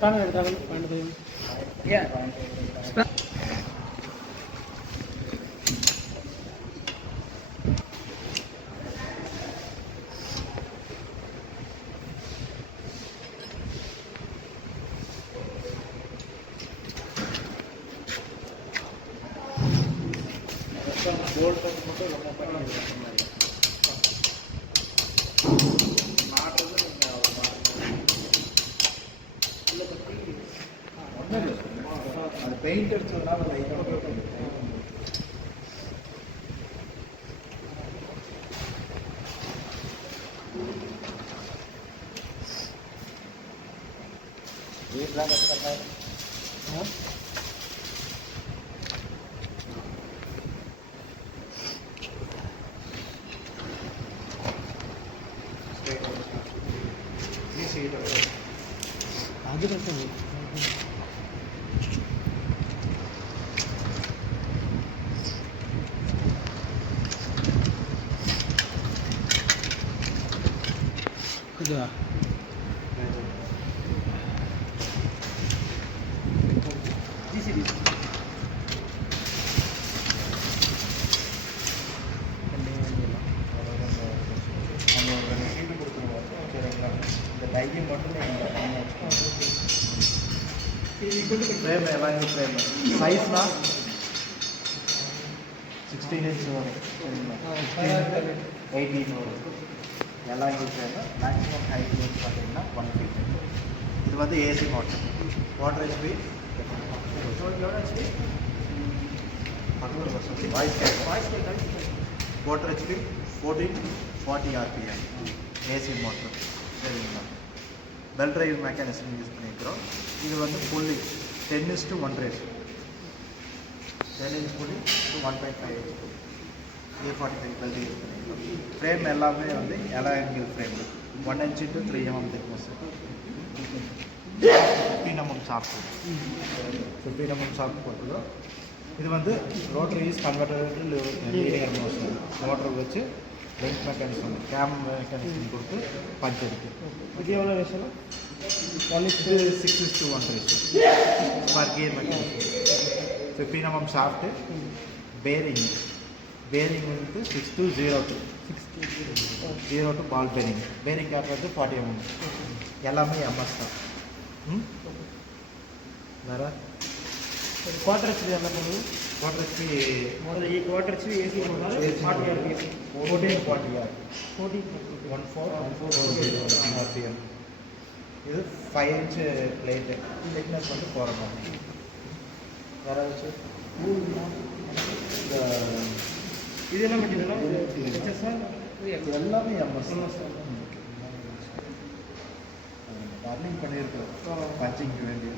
spanner எடுத்தாங்க point gold மட்டும் ரொம்ப பண்ணி அது பெயிண்ட் அடிச்சதுனால இதுவா ஜிசிடி நம்ம ஒரு சீட்டு கொடுத்துருவோம் சரிங்களா இந்த டையை மட்டும் ஃப்ரேம் எல்லாம் ஃப்ரேம் சைஸ்னா 16 inch வரும் சரிங்களா 18 வரும் எல்லாம் ஃப்ரேம் மேக்ஸிமம் ஹைட் பார்த்தீங்கன்னா 1 feet இது வந்து ஏசி மோட்டர் வாட்டர் ஹெச்பி வாய்ஸ் quarter HP 1440 RPM AC motor சரிங்களா பெல் டிரைவ் மெக்கானிசம் யூஸ் பண்ணியிருக்கிறோம் இது வந்து புள்ளி 10:1 ரேட் 10 inch புள்ளி to 1.5 inch A45 belt use பண்ணியிருக்கிறோம் ஃப்ரேம் எல்லாமே வந்து L angle frame 1 inch to 3 mm thickness 15 mm ஷார்ப் 15 mm ஷார்ப் போட்டுருக்கோம் இது வந்து rotary is converted linear motion motor வச்சு லிங்க் மெக்கானிசம் கேம் மெக்கானிசம் கொடுத்து பஞ்ச் இருக்குது இது எவ்வளோ ரேஷன் இது 6:1 ration per gear mechanism 15 mm shaft bearing வந்து 6:02 0 பால் பேரிங் காட்டுறது 40 mm எல்லாமே எம்எஸ் தான் வேறு क्वार्टर एचपी ಎಲ್ಲ ಬರೋದು ಕ್ವಾರ್ಟರ್ ಎಚ್ ಪಿ ಮೊದಲು ಈ quarter H P A C 40 RPM 1440 RPM இது 5 inch plate thickness வந்து 4 mm வேறு இதெல்லாம் மெட்டீரியல் எல்லாமே எம்எஸ் ரன்னிங் பண்ணியிருக்கிறோம் பஞ்சிங்க்கு வேண்டிய